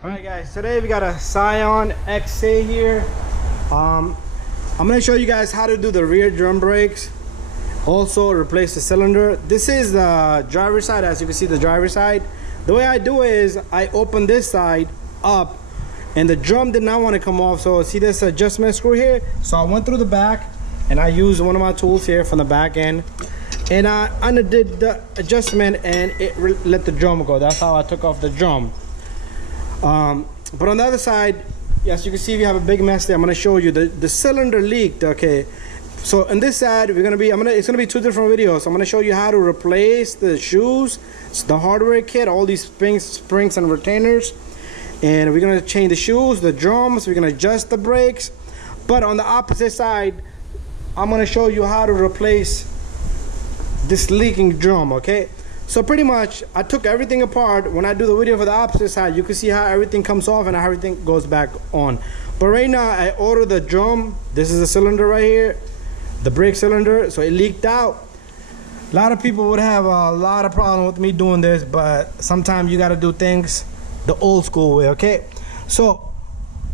Alright guys, today we got a Scion XA here. I'm going to show you guys how to do the rear drum brakes. Also replace the cylinder. This is the driver's side. As you can see, the driver's side. The way I do it is I open this side up and the drum did not want to come off. So see this adjustment screw here? So I went through the back and I used one of my tools here from the back end. And I undid the adjustment and it let the drum go. That's how I took off the drum. But on the other side, as you can see, we have a big mess there. I'm going to show you the cylinder leaked. Okay, so on this side we're going to be it's going to be two different videos. I'm going to show you how to replace the shoes, the hardware kit, all these springs and retainers, and we're going to change the shoes, the drums, we're going to adjust the brakes. But on the opposite side, I'm going to show you how to replace this leaking drum. Okay, so pretty much I took everything apart. When I do the video for the opposite side, you can see how everything comes off and how everything goes back on. But right now I ordered the drum. This is the cylinder right here, the brake cylinder. So it leaked out. A lot of people would have a lot of problem with me doing this, but sometimes you got to do things the old school way. Okay, so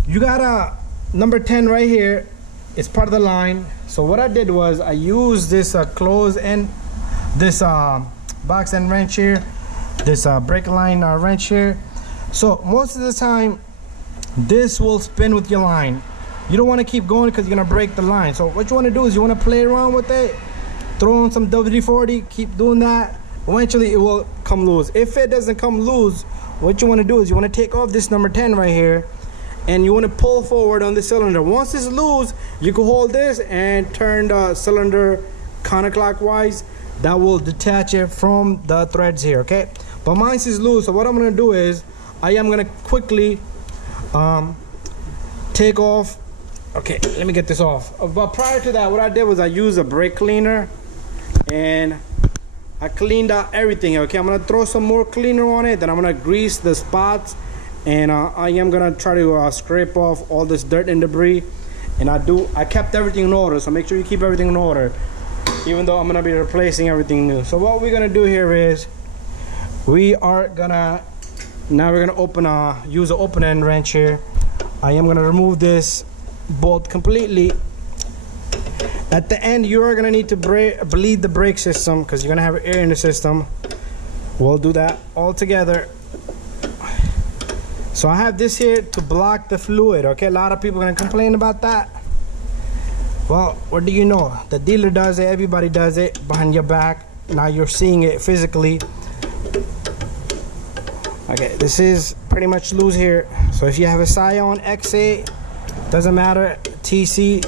you got a number 10 right here. It's part of the line. So what I did was I used this close end, this box end wrench here, this brake line wrench here. So most of the time this will spin with your line. You don't want to keep going because you're going to break the line. So what you want to do is you want to play around with it, throw on some WD-40, keep doing that. Eventually it will come loose. If it doesn't come loose, what you want to do is you want to take off this number 10 right here and you want to pull forward on the cylinder. Once it's loose, you can hold this and turn the cylinder counterclockwise. That will detach it from the threads here. Okay, but mine is loose. So what I'm going to do is I am going to quickly take off. Okay, let me get this off. But prior to that, what I did was I used a brake cleaner and I cleaned out everything. Okay, I'm going to throw some more cleaner on it, then I'm going to grease the spots, and I am going to try to scrape off all this dirt and debris. And I kept everything in order, so make sure you keep everything in order, even though I'm gonna be replacing everything new. So what we're gonna do here is we're gonna use an open end wrench here. I am gonna remove this bolt completely. At the end, you are gonna need to bleed the brake system because you're gonna have air in the system. We'll do that all together. So I have this here to block the fluid. Okay, a lot of people are gonna complain about that. Well, what do you know? The dealer does it, everybody does it behind your back. Now you're seeing it physically. Okay, this is pretty much loose here. So if you have a Scion XA, doesn't matter, TC,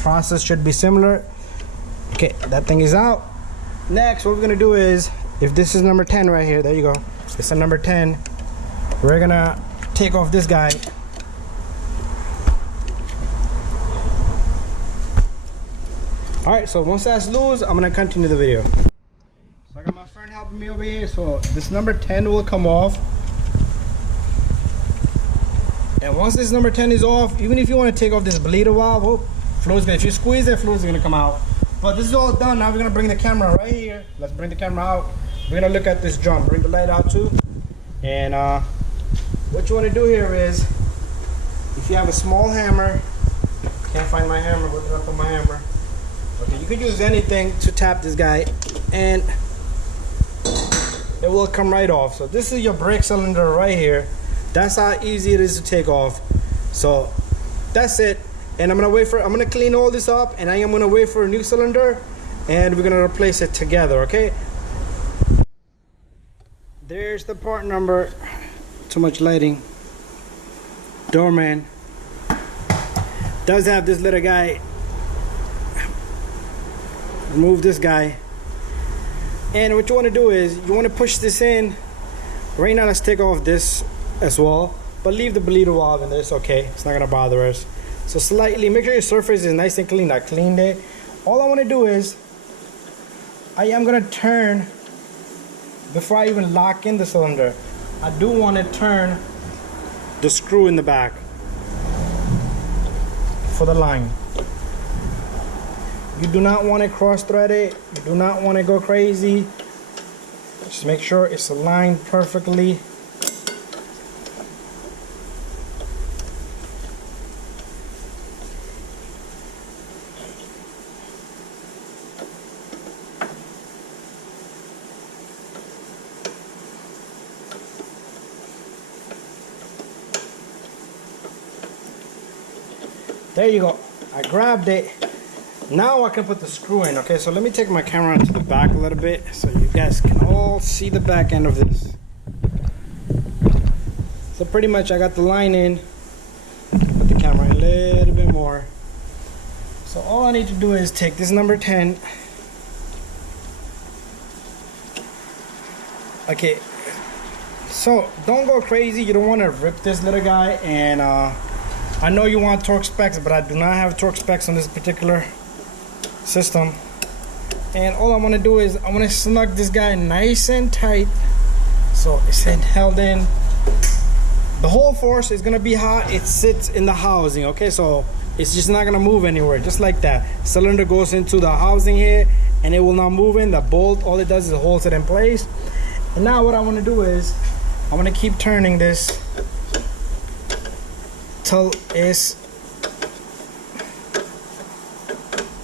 process should be similar. Okay, that thing is out. Next, what we're gonna do is, if this is number 10 right here, there you go. It's a number 10. We're gonna take off this guy. Alright, so once that's loose, I'm gonna continue the video. So I got my friend helping me over here. So this number 10 will come off. And once this number 10 is off, even if you want to take off this bleeder valve, if you squeeze it, fluid's gonna come out. But this is all done. Now we're gonna bring the camera right here. Let's bring the camera out. We're gonna look at this drum. Bring the light out too. And what you want to do here is, if you have a small hammer, can't find my hammer, where did I put my hammer? Okay, you could use anything to tap this guy and it will come right off. So this is your brake cylinder right here. That's how easy it is to take off. So that's it. And I'm gonna clean all this up and I am gonna wait for a new cylinder and we're gonna replace it together. Okay, there's the part number. Too much lighting. Doorman does have this little guy. Remove this guy, and what you want to do is you want to push this in. Right now, let's take off this as well, but leave the bleeder valve in there. It's okay, it's not gonna bother us. So slightly make sure your surface is nice and clean. I cleaned it. All I want to do is I am gonna turn before I even lock in the cylinder. I do want to turn the screw in the back for the line. You do not want to cross thread it. You do not want to go crazy. Just make sure it's aligned perfectly. There you go. I grabbed it. Now I can put the screw in. Okay, so let me take my camera to the back a little bit so you guys can all see the back end of this. So pretty much I got the line in. Put the camera in a little bit more. So all I need to do is take this number 10. Okay, so don't go crazy. You don't want to rip this little guy. And I know you want torque specs, but I do not have torque specs on this particular system. And all I want to do is I want to snug this guy nice and tight so it's held in. The whole force is going to be how it sits in the housing. Okay, so it's just not going to move anywhere, just like that. Cylinder goes into the housing here and it will not move in. The bolt, all it does is holds it in place. And now what I want to do is I want to keep turning this till it's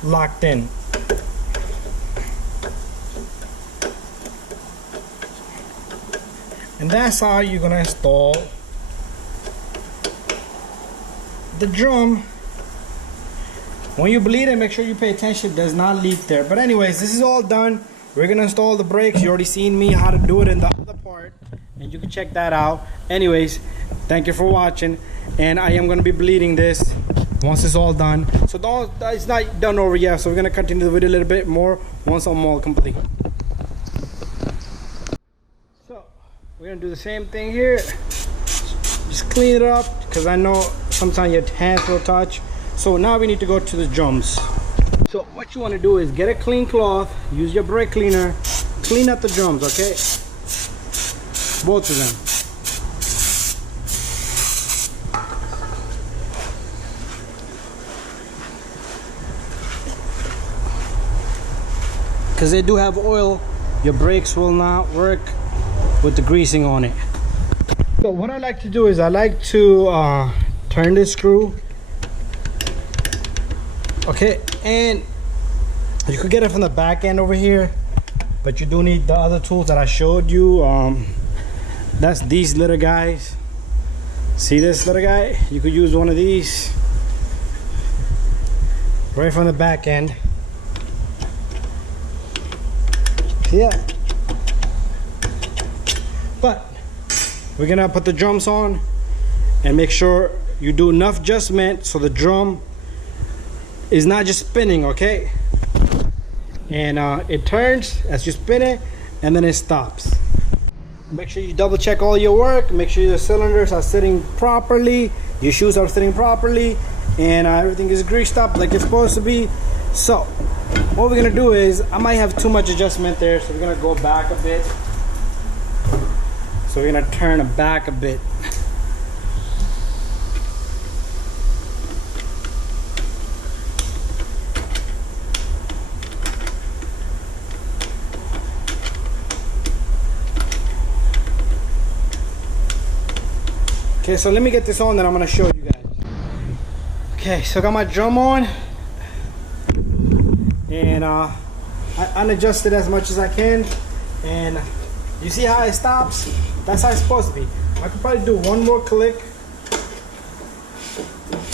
locked in. And that's how you're gonna install the drum. When you bleed it, make sure you pay attention, it does not leak there. But anyways, this is all done. We're gonna install the brakes. You already seen me how to do it in the other part, and you can check that out. Anyways, thank you for watching, and I am gonna be bleeding this once it's all done. So it's not done over yet, so we're gonna continue the video a little bit more once I'm all complete. So we're gonna do the same thing here. Just clean it up, because I know sometimes your hands will touch. So now we need to go to the drums. So what you want to do is get a clean cloth, use your brake cleaner, clean up the drums, okay? Both of them. Because they do have oil, your brakes will not work with the greasing on it. So what I like to do is I like to turn this screw. Okay, and you could get it from the back end over here, but you do need the other tools that I showed you. That's these little guys. See this little guy? You could use one of these right from the back end. Yeah, but we're gonna put the drums on and make sure you do enough adjustment so the drum is not just spinning, okay? And it turns as you spin it, and then it stops. Make sure you double check all your work. Make sure your cylinders are sitting properly, your shoes are sitting properly, and everything is greased up like it's supposed to be. So what we're gonna do is, I might have too much adjustment there, so we're gonna go back a bit. So we're gonna turn it back a bit. Okay, so let me get this on, then I'm gonna show you guys. Okay, so I got my drum on, and I unadjusted as much as I can, and you see how it stops? That's how it's supposed to be. I could probably do one more click,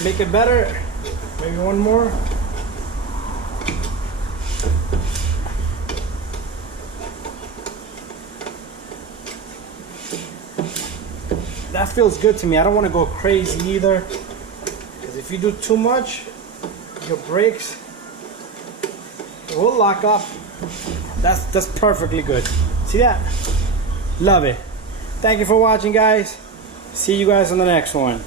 make it better, maybe one more. That feels good to me. I don't want to go crazy either, because if you do too much, your brakes will lock up. That's perfectly good. See that? Love it. Thank you for watching, guys. See you guys on the next one.